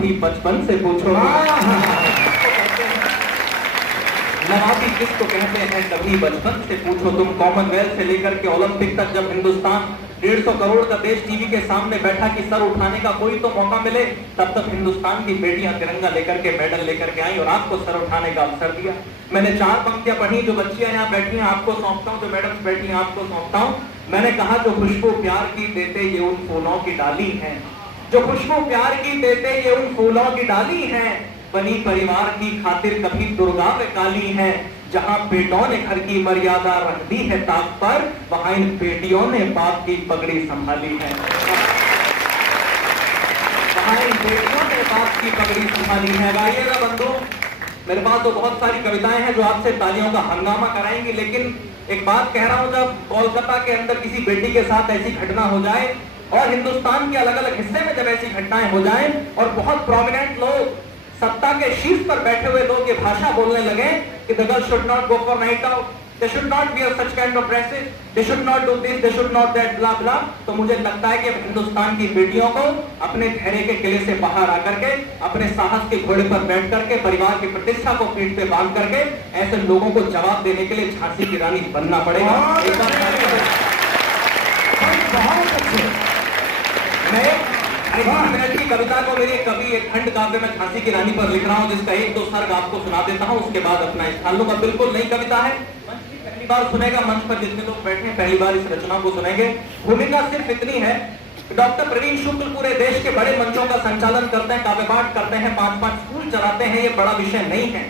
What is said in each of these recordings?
भी बचपन से पूछो। नवाबी किसको कहते हैं कभी बचपन से पूछो तुम। कॉमनवेल्थ से लेकर के ओलंपिक तक जब हिंदुस्तान 150 करोड़ का देश टीवी के सामने बैठा कि सर उठाने का कोई तो मौका मिले, तब तक हिंदुस्तान की बेटियां तिरंगा लेकर के मेडल लेकर के आई और आपको सर उठाने का अवसर दिया। मैंने 4 पंक्तियां पढ़ी, जो बच्चियां यहाँ बैठी हैं आपको सौंपता हूँ, जो मैडम बैठी हैं आपको सौंपता हूँ। मैंने कहा जो खुशबू प्यार की देते ये उन फूलों की डाली है, जो खुशबू प्यार की देते ये उन फूलों की डाली है, बनी परिवार की खातिर कभी दुर्गा व काली है। जहां बेटों ने घर की मर्यादा रख दी है ताक पर, वहां इन बेटियों ने बाप की पगड़ी संभाली है। वहां इन बेटियों ने बाप की पगड़ी संभाली है। गाइएगा बंधु, मेरे पास तो बहुत सारी कविताएं हैं जो आपसे तालियों का हंगामा कराएंगी, लेकिन एक बात कह रहा हूं, जब कोलकाता के अंदर किसी बेटी के साथ ऐसी घटना हो जाए और हिंदुस्तान के अलग अलग हिस्से में जब ऐसी घटनाएं हो जाएं और बहुत प्रोमिनेंट लोग, सत्ता के शीर्ष पर बैठे हुए लोग ये भाषा बोलने लगे कि the girls should not go for night out, they should not wear such kind of dresses, they should not do this, they should not that, blah blah, तो मुझे लगता है कि हिंदुस्तान की बेटियों को अपने धैर्य के किले से बाहर आकर के, अपने साहस के घोड़े पर बैठ करके, परिवार की प्रतिष्ठा को पीठ पे बांध करके ऐसे लोगों को जवाब देने के लिए झांसी की रानी बनना पड़ेगा। बहुत अच्छे। मैं 5 मिनट की कविता को मेरी कवि एक खंड काव्य में झांसी की रानी पर लिख रहा हूं, जिसका 1-2 सर्ग आपको सुना देता हूं, उसके बाद अपना स्थान लूंगा। बिल्कुल नई कविता है, मंच की पहली बार सुनेगा, मंच पर जितने लोग बैठे हैं पहली बार इस रचना को सुनेंगे। भूमिका सिर्फ इतनी है, डॉक्टर प्रवीण शुक्ल पूरे देश के बड़े मंचों का संचालन करते हैं, काव्य पाठ करते हैं, 5-5 स्कूल चलाते हैं, ये बड़ा विषय नहीं है।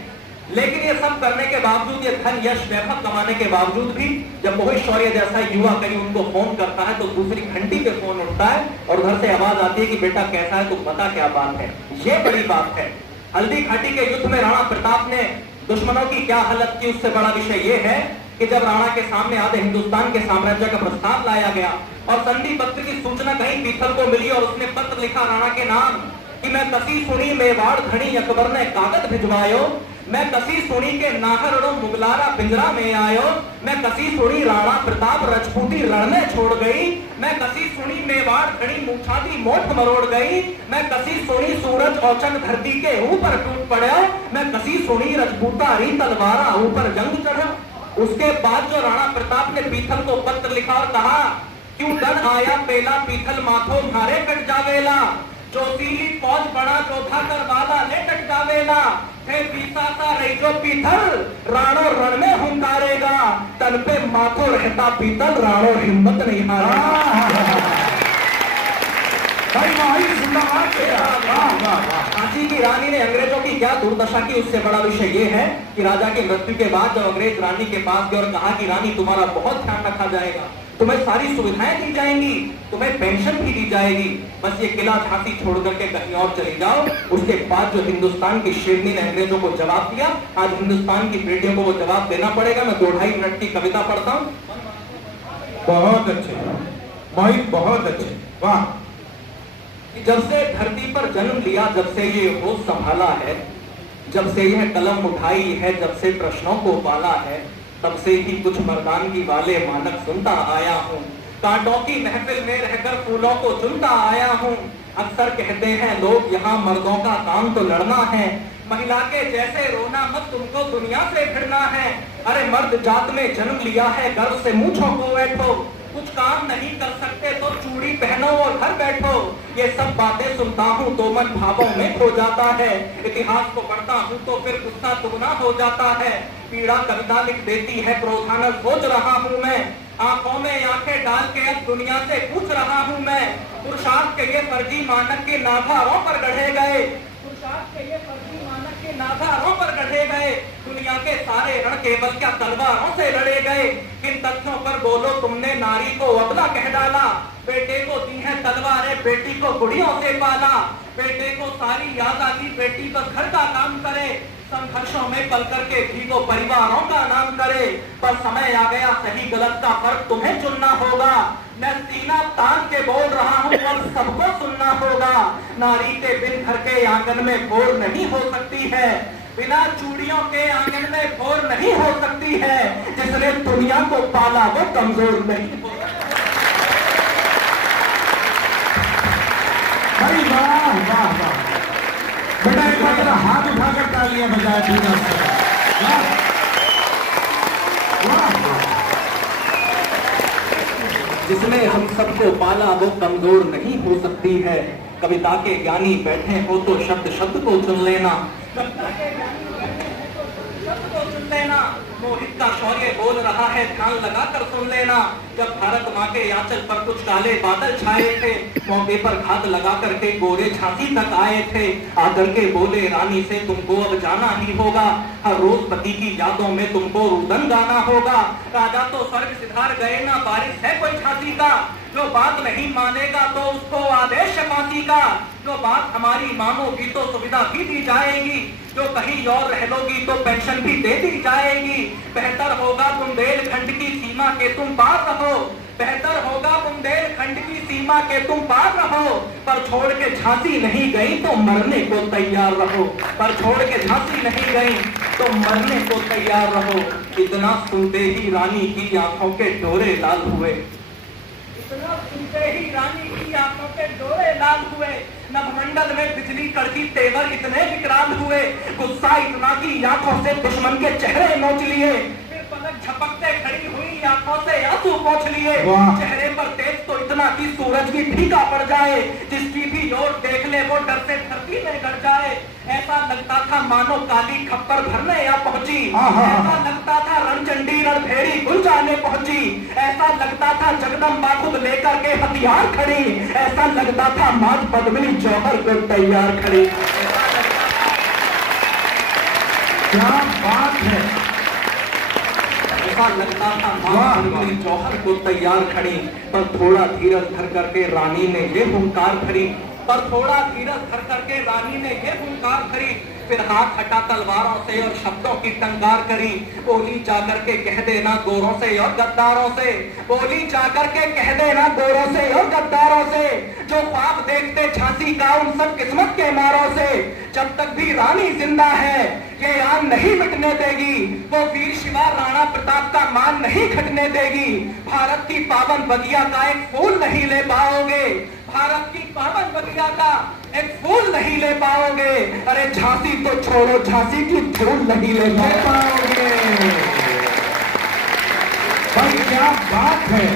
लेकिन ये सब करने के बावजूद, ये धन यश वैभव कमाने के बावजूद भी जब मोहित शौर्य जैसा युवा कहीं उनको फोन करता है तो दूसरी घंटी पे फोन उठता है और घर से आवाज आती है कि बेटा कैसा है, तू बता क्या बात है। ये बड़ी बात है। हल्दी घाटी के युद्ध में राणा प्रताप ने दुश्मनों की क्या हालत की, उससे बड़ा विषय ये है कि जब राणा के सामने आधे हिंदुस्तान के साम्राज्य का प्रस्ताव लाया गया और संधि पत्र की सूचना कहीं पीथल को मिली और उसने पत्र लिखा राणा के नाम कि मैं कसी सुनी मेवाड़ धनी अकबर ने कागज भिजवायो, मैं कसी सुनी के नाहरड़ो मुगलारा पिंजरा में आयो, मैं कसी सुनी राणा प्रताप रजपूती रण में छोड़ गई, मैं कसी सुनी मेवाड़ धनी मूछाती मोठ मरोड़ गई, मैं कसी सुनी सूरज औचन धरती के ऊपर टूट पड़ो, मैं कसी सुनी रजपूतारी तलवारा ऊपर जंग चढ़ो। उसके बाद जो राणा प्रताप ने पीथल को पत्र लिखा और कहा क्यों डन आया पेला पीथल माथो मारे कट जावेला, चौथीली फौज बड़ा चौथा कर वाला ले कट जावेला, थे पीसा सा रही जो पीथल राणो रण में हुंकारेगा, तन पे माथो रहता पीतल राणो हिम्मत नहीं हारा। झांसी की रानी ने अंग्रेजों की क्या दुर्दशा की, उससे बड़ा विषय ये है कि राजा की मृत्यु के बाद जब अंग्रेज रानी के पास गए और कहा कि रानी तुम्हारा बहुत ध्यान रखा जाएगा, तुम्हें सारी सुविधाएं दी जाएंगी, तुम्हें पेंशन भी दी जाएगी, बस ये किला झांसी छोड़ करके कहीं और चली जाओ। उसके बाद जो हिंदुस्तान की शेरनी ने अंग्रेजों को जवाब दिया, आज हिंदुस्तान की बेटियों को वो जवाब देना पड़ेगा। मैं 2-2.5 मिनट की कविता पढ़ता हूँ। बहुत अच्छे मोहित, बहुत अच्छे, वाह। जब से धरती पर जन्म लिया, जब से ये होश संभाला है, जब से यह कलम उठाई है, जब से प्रश्नों को पाला है, तब से ही कुछ मर्दानगी वाले मानक सुनता आया हूँ, कांटों की महफिल में रहकर फूलों को चुनता आया हूँ। अक्सर कहते हैं लोग यहाँ मर्दों का काम तो लड़ना है, महिला के जैसे रोना मत, तुमको दुनिया से भिड़ना है। अरे मर्द जात में जन्म लिया है, गर्व से मूंछों को बैठो, कुछ काम नहीं कर सकते तो चूड़ी पहनो और घर बैठो। ये सब बातें सुनता हूँ तो मन भावों में खो जाता है, इतिहास को पढ़ता हूँ तो फिर गुस्सा दुगना हो जाता है। पीड़ा कविता लिख देती है, क्रोधानल सोच रहा हूँ मैं, आंखों में आंखें डाल के अब दुनिया से पूछ रहा हूँ मैं। पुरुषार्थ के ये फर्जी मानक के नाभारों पर गढ़े गए, पुरुषार्थ के ये फर्जी मानक के नाभारों पर गढ़े गए, दुनिया के सारे रण केवल क्या तलवारों से लड़े गए। किन तथ्यों पर बोलो तुमने नारी को अबला कह डाला, बेटे को दी है तलवारें, बेटी को गुड़ियों से पाला, बेटे को सारी याद आती, बेटी बस घर का काम करे, संघर्षों में पल करके भी वो परिवारों का नाम करे। पर समय आ गया सही गलत का फर्क तुम्हें चुनना होगा, मैं सीना तान के बोल रहा हूँ और सबको सुनना होगा। नारी के बिन घर के आंगन में भोर नहीं हो सकती है, बिना चूड़ियों के आंगन में भोर नहीं हो सकती है, जिसने दुनिया को पाला वो कमजोर नहीं हो सकती। बेटा एक बार जरा हाथ उठाकर तालियां बजाए पूजा से। वाह वाह। जिसने हम सबको पाला वो कमजोर नहीं हो सकती है। कविता के ज्ञानी बैठे हो तो शब्द शब्द को चुन लेना। मोहित का शौर्य बोल रहा है, ध्यान लगाकर सुन लेना। जब भारत माँ के आंचल पर कुछ काले बादल छाए थे, मौके पर घात लगा करके गोरे झांसी तक आए थे। आकर के बोले रानी से तुमको अब जाना ही होगा, हर रोज पति की यादों में तुमको रुदन गाना होगा। राजा तो स्वर्ग सिधार गए ना, बारिश है कोई झांसी का। जो बात नहीं मानेगा तो उसको आदेश फांसी का। जो बात हमारी मानोगी तो सुविधा भी दी जाएगी, जो कहीं और रह लोगी तो पेंशन भी दे दी जाएगी। बेहतर होगा बुंदेलखंड की सीमा के तुम पार रहो, बेहतर होगा बुंदेलखंड की सीमा के तुम पार रहो। पर छोड़ के झांसी नहीं गई तो मरने को तैयार रहो, पर छोड़ के झांसी नहीं गई तो मरने को तैयार रहो। इतना सुनते ही रानी की आंखों के डोरे लाल हुए, इतना सुनते ही रानी की आंखों के डोरे लाल हुए। नभमंडल में बिजली कड़की, तेवर इतने विकराल हुए। गुस्सा इतना की आंखों से दुश्मन के चेहरे नोच लिए। फिर पलक झपकते खड़ी हुई आंखों से आंसू पोंछ लिए। चेहरे पर तेज तो इतना कि सूरज की फीका पड़ जाए, जिसकी भी ओर देख ले वो डर से धरती में गड़ जाए। ऐसा लगता था मानो काली खप्पर भरने या पहुंची, ऐसा लगता था रणचंडी रणभेड़ी गुलजाने पहुंची। ऐसा लगता था जगदम्बा खुद लेकर के हथियार खड़ी, ऐसा लगता था मां पद्मिनी जौहर को तैयार खड़ी। क्या बात है। ऐसा लगता था मां पद्मिनी जौहर को तैयार खड़ी। पर थोड़ा धीरज धर करके रानी ने ये हुंकार भरी, पर थोड़ा धीरज धर करके रानी ने ये हुंकार भरी। फिर हाथ हटा तलवारों से और शब्दों की टंकार करी। बोली जाकर के कह देना गोरों से और गद्दारों से, बोली जाकर के कह देना गोरों से और गद्दारों से। जो ख्वाब देखते झांसी का उन सब किस्मत के मारों से। जब तक भी रानी जिंदा है ये आन नहीं मिटने देगी, वो वीर शिवा राणा प्रताप का मान नहीं घटने देगी। भारत की पावन बगिया का एक फूल नहीं ले पाओगे, भारत की पावन बगिया का एक फूल नहीं ले पाओगे। अरे झांसी तो छोड़ो, झांसी की धूल नहीं ले पाओगे। भाई क्या बात है।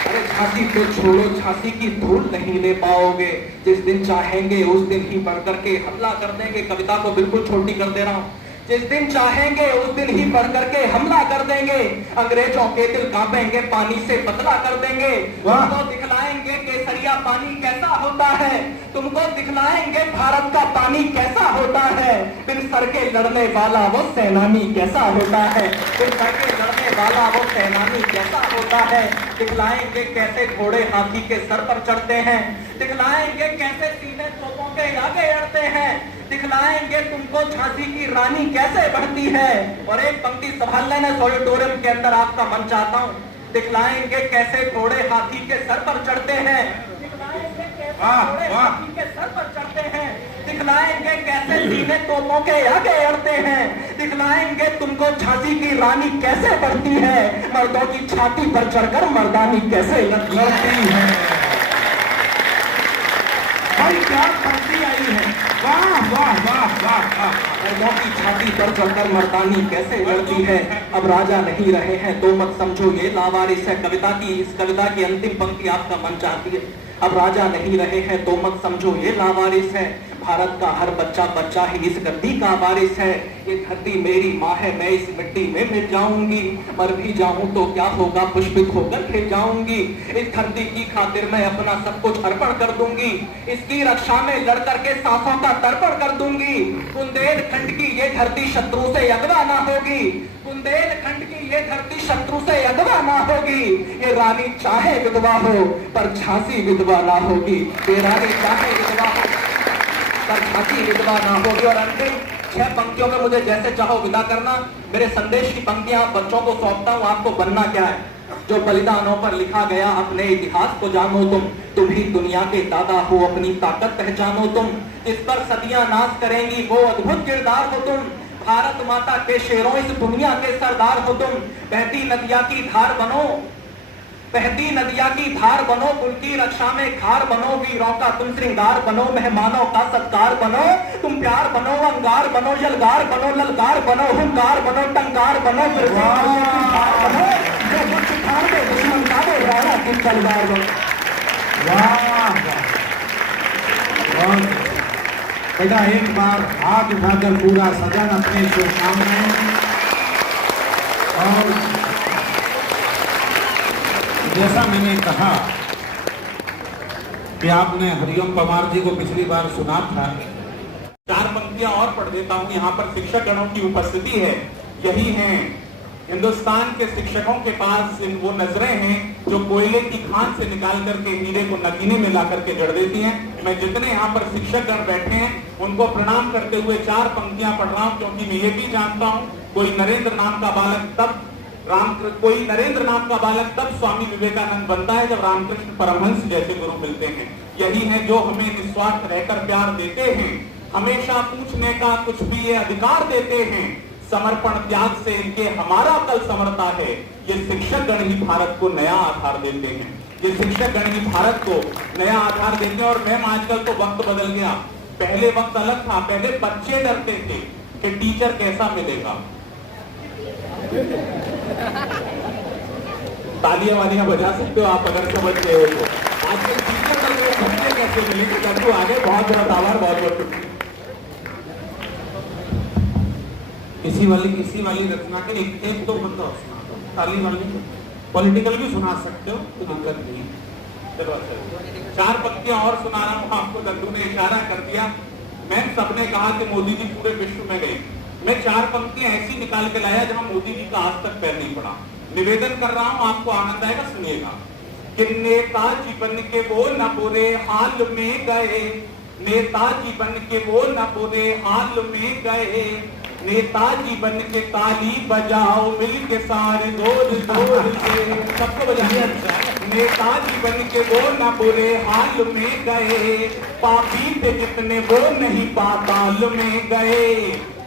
अरे झांसी तो छोड़ो, झांसी की धूल नहीं ले पाओगे। जिस दिन चाहेंगे उस दिन ही बढ़ करके हमला कर देंगे। कविता को बिल्कुल छोटी कर दे रहा हूँ। जिस दिन चाहेंगे उस दिन ही बढ़ करके हमला कर देंगे। अंग्रेजों के दिल कांपेंगे, पानी से बदला कर देंगे। तुमको दिखलाएंगे केसरिया पानी कैसा होता है, तुमको दिखलाएंगे भारत का पानी कैसा होता है। बिन सर के लड़ने वाला वो सेनानी कैसा होता है, बिन सर के लड़ने वाला वो सेनानी कैसा होता है। दिखलाएंगे कैसे घोड़े हाथी के सर पर चढ़ते हैं, दिखलाएंगे कैसे सीने तोपों के आगे अड़ते हैं। दिखलाएंगे तुमको झांसी की रानी कैसे बढ़ती है। और एक पंक्ति संभाल लेना, ऑडिटोरियम के अंदर आपका मन चाहता हूँ। दिखलाएंगे कैसे घोड़े हाथी के सर पर चढ़ते हैं, दिखलाएंगे कैसे घोड़े हाथी के सर पर चढ़ते हैं। दिखलाएंगे कैसे सीने तोपों के आगे अड़ते हैं। दिखलाएंगे तुमको झांसी की रानी कैसे बढ़ती है, मर्दों की छाती पर चढ़कर मर्दानी कैसे लड़ती है। भाई क्या पंक्ति आई है। वाह वाह वाह वाह। मर्दों की छाती पर चढ़कर मर्दानी कैसे लड़ती है। अब राजा नहीं रहे हैं तो मत समझो ये लावारिस है। कविता की इस कविता की अंतिम पंक्ति आपका मन चाहती है। अब राजा नहीं रहे हैं तो मत समझो ये लावारिस है। भारत का हर बच्चा बच्चा ही इस गद्दी का वारिस है। ये धरती मेरी माँ है, मैं इस मिट्टी में मिट जाऊंगी। मर भी जाऊं तो क्या होगा, पुष्पित होकर खिल जाऊंगी। इस धरती की खातिर मैं अपना सब कुछ अर्पण कर दूंगी। इसकी रक्षा में लड़ करके सांसों का तर्पण कर दूंगी। बुंदेलखंड की ये धरती शत्रु से अगवा ना होगी, बुंदेलखंड की ये धरती शत्रु से अगवा ना होगी। ये रानी चाहे विधवा हो पर झांसी विधवा ना होगी। ये रानी चाहे विधवा हो पर झांसी विधवा ना होगी। और अंतिम 6 पंक्तियों में मुझे जैसे चाहो विदा करना। मेरे संदेश की पंक्तियां बच्चों को सौंपता हूं। आपको बनना क्या है, जो बलिदानों पर लिखा गया अपने इतिहास को जानो तुम ही दुनिया के दादा हो, अपनी ताकत पहचानो तुम। जिस पर सदियां नाश करेंगी वो अद्भुत किरदार हो तुम। भारत माता के शेरों इस दुनिया के सरदार हो तुम। बहती नदिया की धार बनो, बहती नदिया की धार बनो, कुल की रक्षा में खार बनो, वीरों का तुम श्रृंगार बनो, मेहमानों का सत्कार बनो, तुम प्यार बनो, अंगार बनो, यलगार बनो, ललकार बनो, हुंकार बनो, टंकार बनो, फिर से बनो, जो कुछ खार दे दुश्मन का दे राणा की तलवार बनो। वाह बेटा, एक बार हाथ उठाकर पूरा सदन अपने शुभकामनाएं। और जैसा मैंने कहा कि आपने हरिओम पवार जी को पिछली बार सुना था। 4 पंक्तियां और पढ़ देता हूं। यहाँ पर शिक्षकगणों की उपस्थिति है। यही है हिंदुस्तान के शिक्षकों के पास वो नजरें हैं जो कोयले की खान से निकाल करके हीरे को नगीने में ला करके जड़ देती हैं। मैं जितने यहाँ पर शिक्षकगण बैठे हैं उनको प्रणाम करते हुए 4 पंक्तियां पढ़ रहा हूं, क्योंकि मैं ये भी जानता हूं कोई नरेंद्र नाम का बालक तब स्वामी विवेकानंद बनता है जब रामकृष्ण परमहंस जैसे गुरु मिलते हैं। यही है जो हमें निस्वार्थ रहकर प्यार देते हैं, हमेशा पूछने का कुछ भी ये अधिकार देते हैं, समर्पण त्याग से इनके हमारा कल समरता है। ये शिक्षकगण ही भारत को नया आधार देते हैं, ये शिक्षकगण ही भारत को नया आधार देते हैं। और मैम आजकल तो वक्त बदल गया, पहले वक्त अलग था। पहले बच्चे डरते थे कि टीचर कैसा मिलेगा। तालियां वालियां बजा सकते हो आप अगर समझ गए हो तो। आजकल टीचर का बच्चे कैसे मिलेंगे, जब आगे बहुत बड़ा आभार, बहुत बहुत शुक्रिया। इसी वाली रचना के एक दो बंदा ताली वाली पॉलिटिकल भी सुना सकते हो, कोई दिक्कत नहीं। चलो अच्छा, 4 पंक्तियां और सुना रहा हूं आपको। दद्दू ने इशारा कर दिया। मैम सबने कहा कि मोदी जी पूरे विश्व में गए। मैं 4 पंक्तियां ऐसी निकाल के लाया जहां मोदी जी का आज तक पैर नहीं पड़ा। निवेदन कर रहा हूं, आपको आनंद आएगा, सुनिएगा। कि नेताजी बन के वो न बुरे हाल में गए, नेताजी बन के वो न बुरे हाल में गए, नेताजी बन के ताली बजाओ मिल के सारे जोर जोर से, सबको बजाइए। नेताजी बन के वो न बुरे हाल में गए, पापी थे जितने वो नहीं पाताल में गए,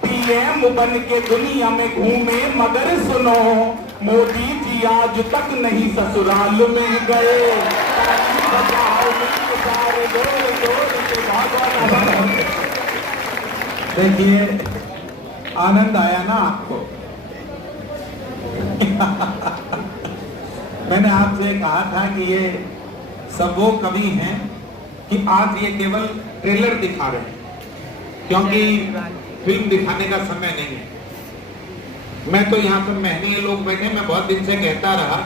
पीएम बन के दुनिया में घूमे मगर सुनो, मोदी जी आज तक नहीं ससुराल में गए। देखिए आनंद आया ना आपको। मैंने आपसे कहा था कि ये सब वो कवि हैं कि आज ये केवल ट्रेलर दिखा रहे हैं, क्योंकि फिल्म दिखाने का समय नहीं है। मैं तो यहाँ पर महनीय लोग बैठे, मैं बहुत दिन से कहता रहा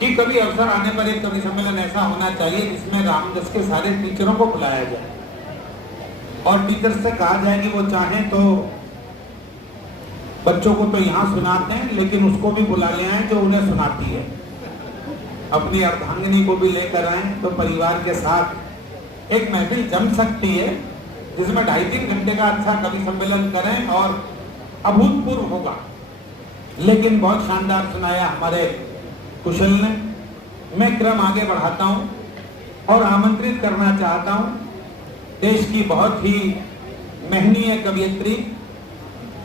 कि कभी अवसर आने पर एक कवि सम्मेलन ऐसा होना चाहिए जिसमें रामदास के सारे टीचरों को बुलाया जाए और टीचर से कहा जाए कि वो चाहें तो बच्चों को तो यहाँ सुनाते हैं, लेकिन उसको भी बुला ले आए जो उन्हें सुनाती है। अपनी अर्धांगिनी को भी लेकर आए तो परिवार के साथ एक महफिल जम सकती है, जिसमें 2.5-3 घंटे का अच्छा कवि सम्मेलन करें और अभूतपूर्व होगा। लेकिन बहुत शानदार सुनाया हमारे कुशल ने। मैं क्रम आगे बढ़ाता हूं और आमंत्रित करना चाहता हूं देश की बहुत ही महनीय कवयित्री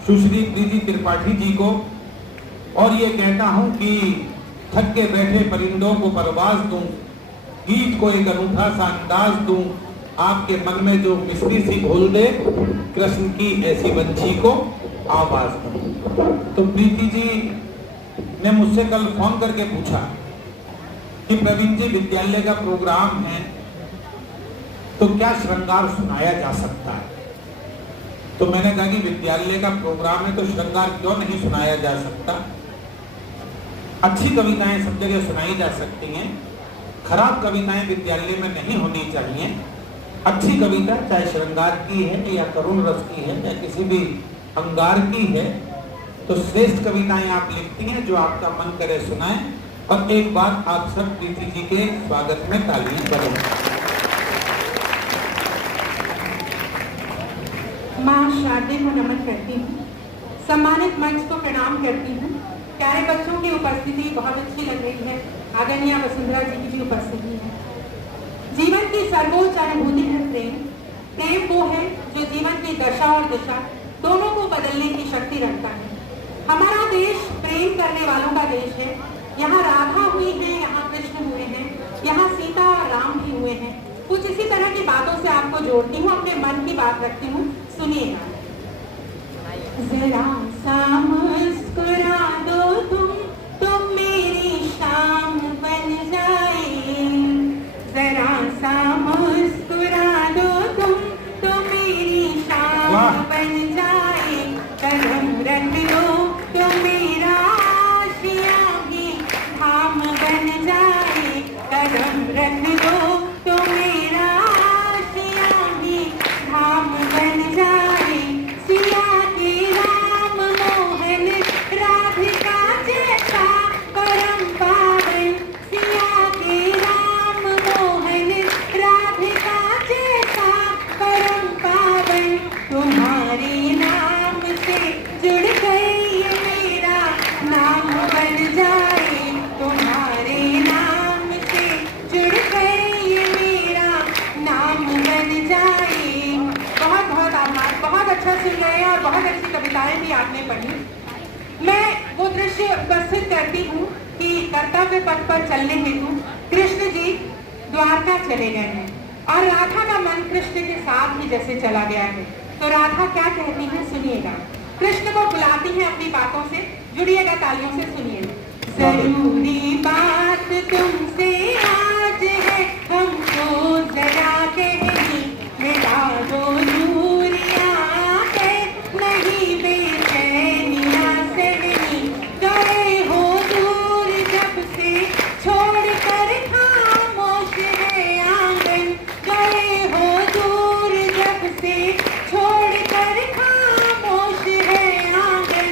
सुश्री प्रीति त्रिपाठी जी को, और ये कहता हूं कि थक के बैठे परिंदों को परवाज दूं, गीत को एक अनूठा सा अंदाज दूं, आपके मन में जो मिश्री सी घोल दे, कृष्ण की ऐसी बंशी को आवाज दूं। तो प्रीति जी ने मुझसे कल फोन करके पूछा कि प्रवीण जी विद्यालय का प्रोग्राम है तो क्या श्रृंगार सुनाया जा सकता है। तो मैंने कहा कि विद्यालय का प्रोग्राम है तो श्रृंगार क्यों नहीं सुनाया जा सकता। अच्छी कविताएं सब जगह सुनाई जा सकती हैं, खराब कविताएं विद्यालय में नहीं होनी चाहिए। अच्छी कविता चाहे श्रृंगार की है या करुण रस की है या किसी भी अंगार की है, तो श्रेष्ठ कविताएं आप लिखती हैं जो आपका मन करे सुनाएं। और एक बात आप सब प्रीति जी के स्वागत में तालियां बजाएं। माँ शारदे को नमन करती हूँ, सम्मानित मंच को प्रणाम करती हूँ। प्यारे बच्चों की उपस्थिति बहुत अच्छी लग रही है। आदरणीय वसुंधरा जी की भी उपस्थिति है। जीवन की सर्वोच्च अनुभूति है प्रेम। प्रेम वो है जो जीवन की दशा और दिशा दोनों को बदलने की शक्ति रखता है। हमारा देश प्रेम करने वालों का देश है। यहाँ राधा हुई है, यहाँ कृष्ण हुए हैं, यहाँ सीता और राम भी हुए हैं। कुछ इसी तरह की बातों से आपको जोड़ती हूँ, अपने मन की बात रखती हूँ, सुनिएगा। जरा सा मुस्कुरा दो तुम मेरी शाम बन जाए। जरा सा मुस्कुरा दो तुम मेरी शाम बन जाए। कदम रख दो तो मेरा आशिया भी धाम बन जाए। कदम रख दो तो मेरा आशिया भी धाम बन जाए। सिया के राम मोहन राधिका जैसा परम पावन। सिया के राम मोहन राधिका जैसा परम पावन। तुम्हारे नाम से जुड़ गई मेरा नाम बन जाए। तुम्हारे नाम से जुड़ गई मेरा नाम बन जाए। बहुत बहुत आभार, बहुत अच्छा सुन रहे हैं और बहुत अच्छी कविताएं भी आपने पढ़ी। मैं वो दृश्य उपस्थित करती हूँ कि कर्तव्य पथ पर चलने हेतु कृष्ण जी द्वारका चले गए हैं और राधा का मन कृष्ण के साथ ही जैसे चला गया है। तो राधा क्या कहती है, सुनिएगा। कृष्ण को बुलाती है अपनी बातों से, जुड़िएगा तालियों से, सुनिए। जरूरी बात तुमसे आज है, हमको जरा कहनी, मिटा दो दूरियां है, नहीं बेचैनियां सहनी। गए हो दूर जब से, छोड़ कर खामोश है आंगन। गए हो दूर जब से, छोड़ कर खामोश है आंगन।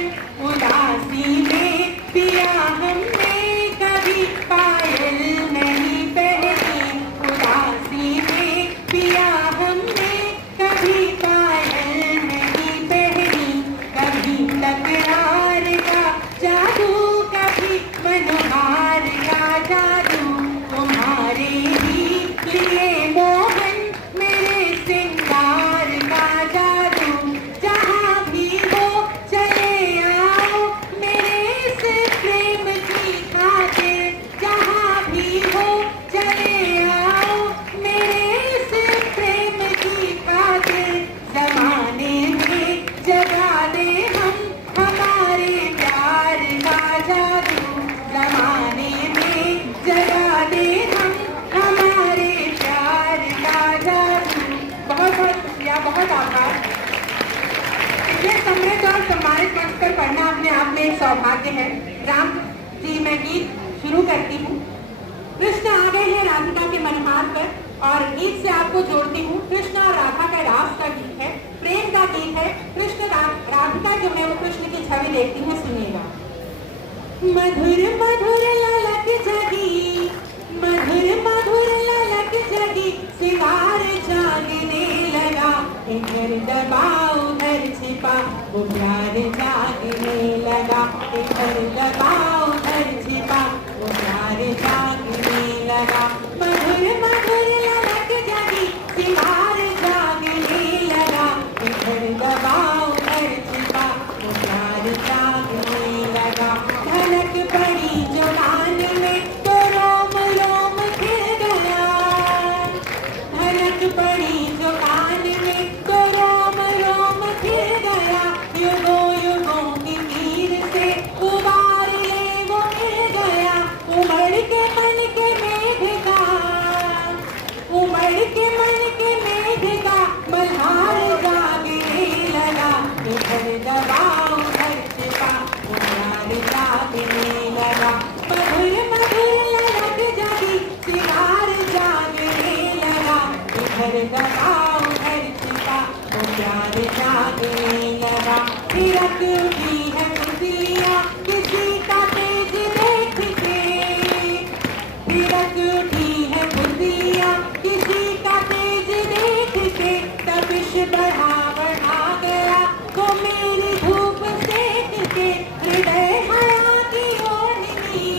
उदासी में पिया हमने कभी पायल नहीं पहनी। उदासी में पिया हमने कभी पायल नहीं पहनी। कभी तकरार का जादू, कभी मनोहार का जादू। तुम्हारे ही लिए मोहन मेरे सिंगार का जादू। जहाँ भी हो चले आओ मेरे इस प्रेम की खातिर। जहाँ भी हो चले आओ मेरे इस प्रेम की खातिर। जमाने में जगा दे हम हमारे प्यार का जादू। जमाने में जगा दे हम हमारे प्यार का जादू। बहुत बहुत शुक्रिया, बहुत आभार। ये समृद्ध और सम्मानित मंच पर पढ़ना अपने आप में एक सौभाग्य है। राम जी, मैं गीत शुरू करती हूँ। कृष्ण आ गए हैं राधिका के मनहार पर और गीत से आपको जोड़ती हूँ। कृष्ण और राधा का रास का गीत है, प्रेम का गीत है। कृष्ण राधिका जो है वो कृष्ण की छवि देखती है, सुनिएगा। मधुर मधुर ललक जगी, मधुर मधुर ललक जगी, सिंगार जागने लगा। इधर दबा उधर छिपा, वो प्यार जागने लगा। इधर दबा उधर छिपा, वो प्यार जागने लगा। मधुर मधुर ललक जगी, सिंगार जागने लगा। इधर दबा उधर छिपा, वो प्यार जागने लगा। धड़क पड़ी जो कान में तो रोम रोम खिल गया। धड़क पड़ी जो कान में तो रोम रोम खिल गया। युगों युगों की तीर से उबार ले वो मिल गया। उमड़ के मन के मेघ का, उमड़ के मन के मेघ का मल्हार जागने लगा। इधर दबा उधर छिपा, वो प्यार जागने लगा। मधुर मधुर ललक जगी, सिंगार जागने लगा। इधर दबा उधर छिपा, वो प्यार जागने लगा। थिरक उठी है पुतलियाँ किसी का तेज देख के। थिरक उठी है पुतलियाँ किसी का तेज देख के। तपिश बढ़ा बढ़ा गया वो मेरी धूप सेक के। हृदय हया की ओढ़नी,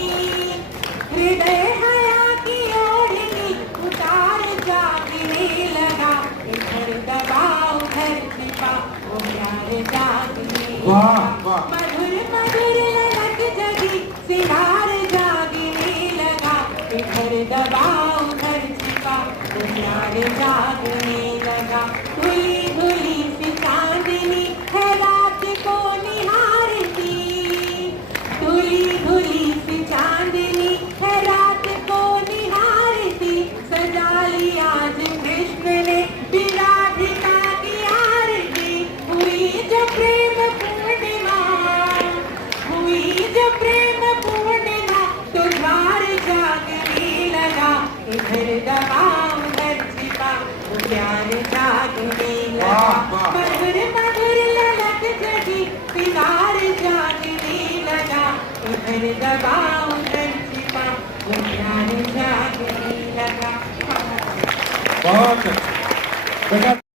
हृदय हया की ओढ़नी, उतार जागने लगा। इधर दबा उधर छिपा, वो प्यार जागने लगा। वाह वाह। मधुर मधुर ललक जगी, सिंगार जाग इधर दबा उधर छिपा वो प्यार जागने लगा, मधुर मधुर ललक जगी दीदार जागने लगा, इधर दबा उधर छिपा वो प्यार जागने लगा। बहुत अच्छा बेटा।